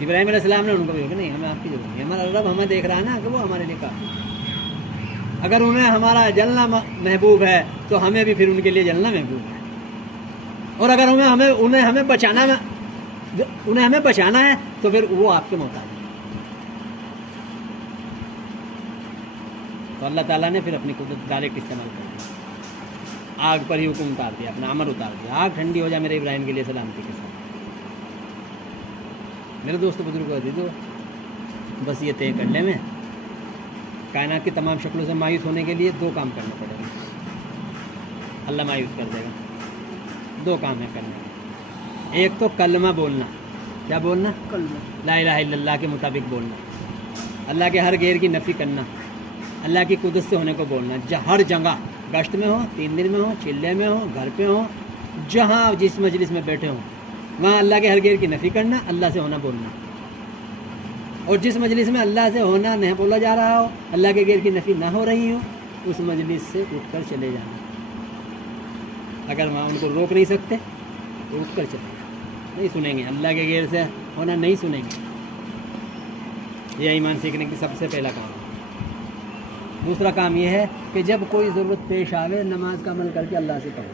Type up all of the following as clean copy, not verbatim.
ابراہیم علیہ السلام نے ان کو بھی کہ نہیں ہمیں آپ کی ضرورت نہیں, ہمارا رب ہمیں دیکھ رہا ہے نا کہ وہ ہمارے لیے کافی. اگر انہیں ہمارا جلنا محبوب ہے تو ہمیں بھی پھر ان کے لیے جلنا محبوب ہے. اور اگر انہیں ہمیں بچانا ہے تو پھر وہ آپ کے محتاج ہے. تو اللہ تعالیٰ نے پھر اپنی قدرت ڈائریکٹ استعمال کر دی, آگ پر ہی حکم اتار دیا, اپنا امر اتار دیا, آگ ٹھنڈی ہو جائے میرے ابراہیم کے لیے سلامتی کے ساتھ. میرے دوست بزرگ عزیزو, بس یہ طے کر لیں میں کائنات کی تمام شکلوں سے مایوس ہونے کے لیے 2 کام کرنے پڑے گا. اللہ مایوس کر دے گا. 2 کام ہے کرنے. ایک تو کلمہ بولنا. کیا بولنا؟ کلمہ لا الہ الا اللہ کے مطابق بولنا. اللہ کے ہر غیر کی نفی کرنا. اللہ کی قدرت سے ہونے کو بولنا. ہر جگہ, گشت میں ہو, 3 دن میں ہو, چلے میں ہو, گھر پہ ہو, جہاں جس مجلس میں بیٹھے ہوں وہاں اللہ کے ہر غیر کی نفی کرنا, اللہ سے ہونا بولنا. اور جس مجلس میں اللہ سے ہونا نہیں بولا جا رہا ہو, اللہ کے غیر کی نفی نہ ہو رہی ہو, اس مجلس سے اٹھ کر چلے جانا. اگر وہاں ان کو روک نہیں سکتے تو اٹھ کر چلے جانا. نہیں سنیں گے, اللہ کے غیر سے ہونا نہیں سنیں گے. یہ ایمان سیکھنے کی سب سے پہلا کام ہے. دوسرا کام یہ ہے کہ جب کوئی ضرورت پیش آوے نماز کا عمل کر کے اللہ سے کہو.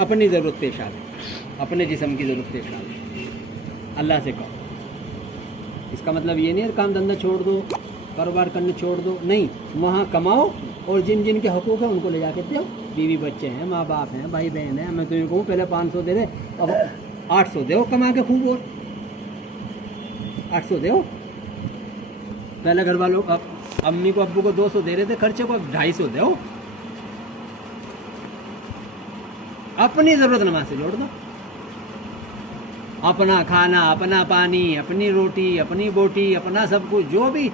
اپنی ضرورت پیش آوے, اپنے جسم کی ضرورت پیش آوے, اللہ سے کہو. اس کا مطلب یہ نہیں ہے کام دھندہ چھوڑ دو, کاروبار کرنے چھوڑ دو, نہیں. وہاں کماؤ اور جن جن کے حقوق ہیں ان کو لے جا کے دو. بیوی بچے ہیں, ماں باپ ہیں, بھائی بہن ہیں. میں تمہیں کہوں پہلے 500 دے دے, اب 800 دو کما کے خوب. اور 800 دو. پہلے گھر والوں امی کو ابو کو 200 دے رہے تھے خرچے کو, اب 250 دو. اپنی ضرورت نماز سے جوڑ دو. اپنا کھانا, اپنا پانی, اپنی روٹی, اپنی بوٹی, اپنا سب کچھ جو بھی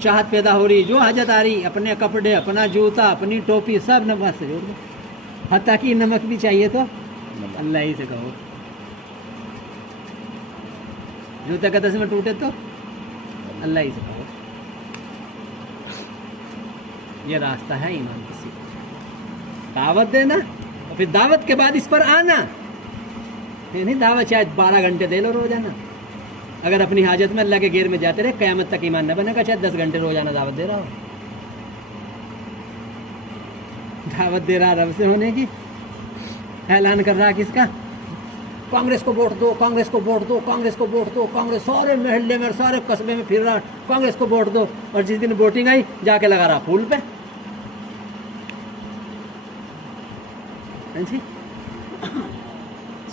چاہت پیدا ہو رہی, جو حاجت آ رہی, اپنے کپڑے, اپنا جوتا, اپنی ٹوپی, سب نماز سے جوڑ دو. حتیٰ کہ نمک بھی چاہیے تو اللہ ہی سے کہو. جوتے کا 10 میں ٹوٹے تو اللہ ہی سے کہو. یہ راستہ ہے ایمان کی سیکھ. دعوت دینا اور پھر دعوت کے بعد اس پر آنا. یہ نہیں دعوت شاید 12 گھنٹے دے لو روزانہ. اگر اپنی حاجت میں اللہ کے غیر میں جاتے رہے قیامت تک ایمان نہ بنے گا. شاید 10 گھنٹے روزانہ دعوت دے رہا ہو. دعوت دے رہا رب سے ہونے کی, اعلان کر رہا کس کا؟ کانگریس کو ووٹ دو, کانگریس کو ووٹ دو, کانگریس کو ووٹ دو. کانگریس سارے محلے میں, سارے قصبے میں پھر رہا, کانگریس کو ووٹ دو. اور جس دن ووٹنگ آئی جا کے لگا رہا پھول پہ.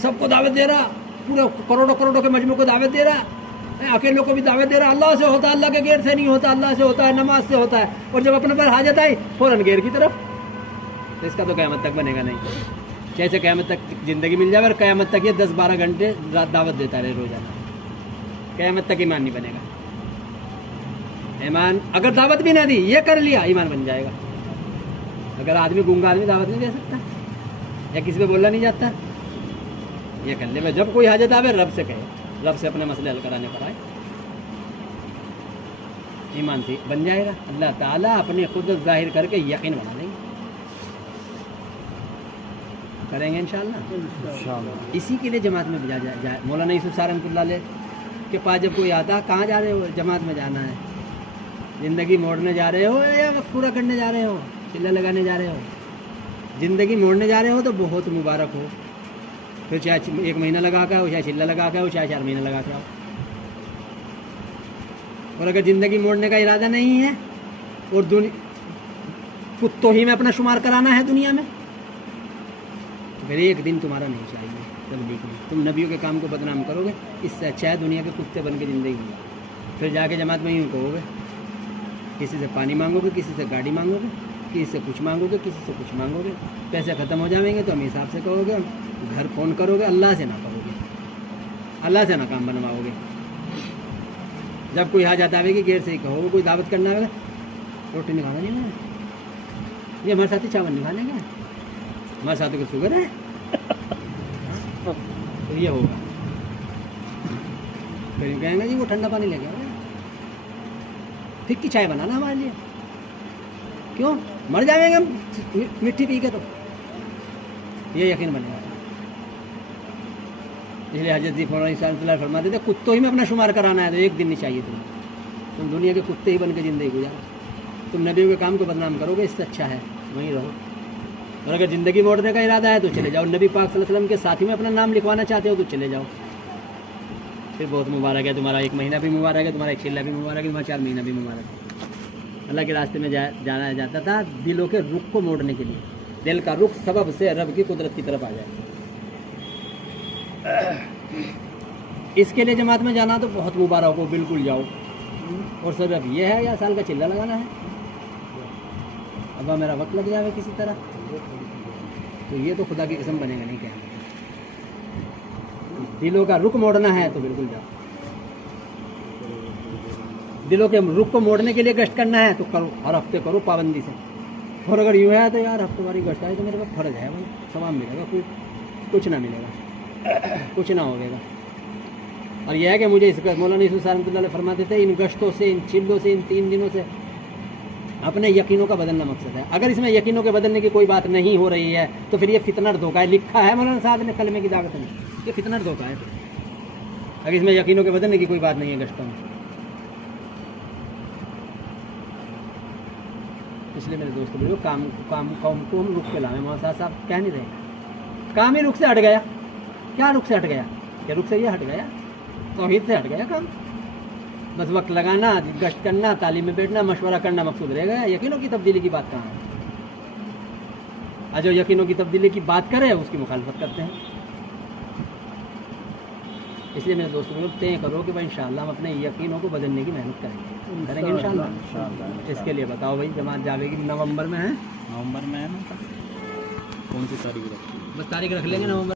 سب کو دعوت دے رہا, پورے کروڑوں کے مجموعے کو دعوت دے رہا, اکیلوں کو بھی دعوت دے رہا. اللہ سے ہوتا ہے, اللہ کے غیر سے نہیں ہوتا. اللہ سے ہوتا ہے, نماز سے ہوتا ہے. اور جب اپنے پر حاجت آئی فوراً غیر کی طرف. تو اس کا تو قیامت تک بنے گا نہیں. جیسے قیامت تک زندگی مل جائے اور قیامت تک یہ 10-12 گھنٹے دعوت دیتا رہے روزانہ, قیامت تک ایمان نہیں بنے گا. ایمان اگر دعوت بھی نہ دی, یہ کر لیا, ایمان بن جائے گا. اگر آدمی گونگا آدمی دعوت نہیں دے سکتا یا کسی پہ بولنا نہیں جاتا, یہ کر لے. جب کوئی حاجت آوے رب سے کہے, رب سے اپنے مسئلے حل کرانے پر آئے, ایمان سے بن جائے گا. اللہ تعالیٰ اپنی قدرت ظاہر کر کے یقین بنا دیں گے. کریں گے انشاءاللہ. اسی کے لیے جماعت میں جائے. مولانا یوسف صاحب رحمۃ اللہ علیہ کے پاس جب کوئی آتا, کہاں جا رہے ہو؟ جماعت میں جانا ہے. زندگی موڑنے جا رہے ہو یا وقت پورا کرنے جا رہے ہو, چلے لگانے جا رہے ہو؟ زندگی موڑنے جا رہے ہو تو بہت مبارک ہو. پھر چاہے 1 مہینہ لگا کے ہو, چاہے چلہ لگا کے ہو, چاہے 4 مہینے لگا کے ہو. اور اگر زندگی موڑنے کا ارادہ نہیں ہے اور کتوں ہی میں اپنا شمار کرانا ہے دنیا میں, پھر ایک دن تمہارا نہیں چاہیے تبلیغ میں. تم نبیوں کے کام کو بدنام کرو گے. اس سے اچھا ہے دنیا کے کتے بن کے زندگی میں. پھر جا کے جماعت میں یوں کہو گے, کسی سے پانی مانگو گے, کسی سے گاڑی مانگو گے, کسی سے کچھ مانگو گے, کسی سے کچھ مانگو گے. پیسے ختم ہو جائیں گے تو ہم حساب سے کہو گے, گھر فون کرو گے, اللہ سے نہ کرو گے, اللہ سے نہ کام بنواؤ گے. جب کوئی حاجت آئے گی غیر سے ہی کہو گے. کوئی دعوت کرنا آئے گا, روٹی نکھانا نہیں ہے, یہ ہمارے ساتھی چاول نہیں کھانے گا, ہمارے ساتھی کو شوگر ہے, تو یہ ہوگا. پھر کہیں گے جی وہ ٹھنڈا پانی لے گیا, پھر کی چائے بنانا ہمارے لیے. کیوں مر جائیں گے ہم مٹی پی کے؟ تو یہ یقین بنے گا. اس لیے حضرت جی فرماتے تھے کتوں ہی میں اپنا شمار کرانا ہے تو ایک دن نہیں چاہیے تم دنیا کے کتے ہی بن کے زندگی گزارو. تم نبیوں کے کام کو بدنام کرو گے، اس سے اچھا ہے وہیں رہو. اور اگر زندگی موڑنے کا ارادہ ہے تو چلے جاؤ، نبی پاک صلی اللہ علیہ وسلم کے ساتھی میں اپنا نام لکھوانا چاہتے ہو تو چلے جاؤ، پھر بہت مبارک ہے. تمہارا 1 مہینہ بھی مبارک ہے، تمہارا 1 چلہ بھی مبارک ہے، تمہارا 4 مہینہ بھی مبارک ہے. اللہ کے راستے میں جانا جاتا تھا دلوں کے رخ کو موڑنے کے لیے. دل کا رخ سبب سے رب کی قدرت کی طرف آ جائے. اس کے لیے جماعت میں جانا تو بہت مبارک ہو، بالکل جاؤ. اور سبب یہ ہے یا سال کا چلہ لگانا ہے، اب میرا وقت لگ جائے کسی طرح، تو یہ تو خدا کی قسم بنے گا نہیں. کہنا دلوں کا رخ موڑنا ہے تو بالکل جاؤ. دلوں کے رخ کو موڑنے کے لیے گشت کرنا ہے تو کرو، ہر ہفتے کرو پابندی سے. اور اگر یوں ہے تو یار ہفتے واری گشت آئے تو میرے پاس فرض ہے بھائی، ثواب ملے گا، کچھ نہ ملے گا، کچھ نہ ہوگا. اور یہ ہے کہ مجھے اس کا مولانا یوسف رحمۃ اللہ علیہ فرماتے تھے ان گشتوں سے، ان چلوں سے، ان 3 دنوں سے اپنے یقینوں کا بدلنا مقصد ہے. اگر اس میں یقینوں کے بدلنے کی کوئی بات نہیں ہو رہی ہے تو پھر یہ فتنہ دھوکہ ہے. لکھا ہے مولانا صاحب نے کلمے کی دعوت میں، یہ فتنہ دھوکہ ہے اگر اس میں یقینوں کے بدلنے کی کوئی بات نہیں ہے گشتوں میں. اس لیے میرے دوست بولو قوم کو ہم رخ پہ لائیں. مولانا صاحب کہہ نہیں رہے کام ہی رخ سے ہٹ گیا. کیا رخ سے ہٹ گیا؟ کیا رخ سے یہ ہٹ گیا؟ توحید سے ہٹ گیا کام. بس وقت لگانا، گشت کرنا، تعلیم میں بیٹھنا، مشورہ کرنا مقصود رہے گا. یقینوں کی تبدیلی کی بات کہاں ہے؟ جو یقینوں کی تبدیلی کی بات کرے اس کی مخالفت کرتے ہیں. اس لیے میرے دوستوں لوگ طے کرو کہ بھائی انشاءاللہ ہم اپنے یقینوں کو بدلنے کی محنت کریں گے انشاءاللہ. اس کے لیے بتاؤ بھائی جماعت جاوے گی نومبر میں ہے. نومبر میں ہے نا؟ کون سی تاریخ رکھی؟ بس تاریخ رکھ لیں گے نومبر.